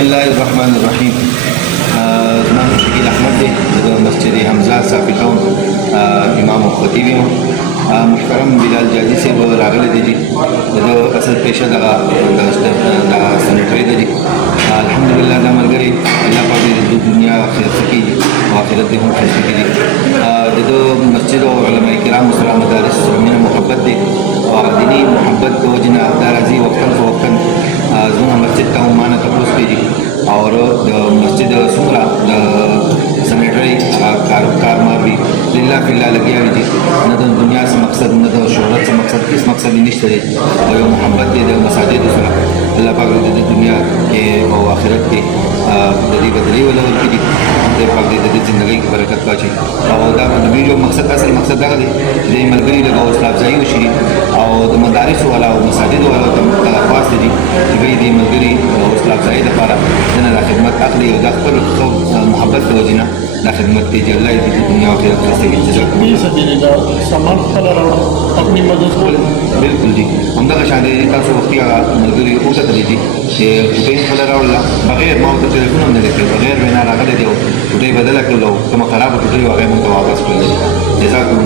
बिस्मिल्लाहिर्रहमानिर्रहीम। नाम शकील अहमद है, जो मस्जिद हमजा साफी टाउन इमाम और खतीब हूँ। मुहतरम बिलाल जाजी से वो रागले दीजिए जो असल पेशा दगा सैनिटरी दीजिए। अल्हम्दुलिल्लाह दा मरगरी अल्लाह पाक दे दुनिया आखिरत की आखिरत दे हम फैसले की जो मस्जिद और उलमा किराम मुसलमान मदारिस में मोहब्बत दे और दीनी मोहब्बत को जना दाराजी वक्तन फ़वक्तन जुना मस्जिद का माना तपोस कीजिए और मस्जिद सुमरा सैनिटरी कारमार भी लिल्ला फिल्ला लगी हुई थी। न तो दुनिया से मकसद न तो शोहरत से मकसद किस मकसद ही निश्चित है और ये मोहब्बत दे मसाजिद दूसरा अल्लाह पाक दे दुनिया के और आखिरत के दली बदली वाला की दे पाक दे ज़िंदगी की बरकत का चाहिए और दा नबी जो मकसद असल मकसद दा दे मलगरी लगा उसला अफजाई हुई और मदारिस वाला और मसाजिद वाला तलफ़ास दे कि भाई दे मलगरी उसला अफजाई दफारा जना दा खिदमत अखली और दा खबर मोहब्बत को जिना दा खिदमत की अल्लाह की दुनिया आखिरत से सामान अपनी मदद को बिल्कुल जी हम दा शादी तासो वक्ती मलगरी उठा दी थी कि उठे फला रावला बगैर माँ तो टेलीफोन हमने देखे बगैर बिना रखा दे दो उठे बदला के लो तुम खराब उठे वगैरह मुझे वापस कर दे जैसा तुम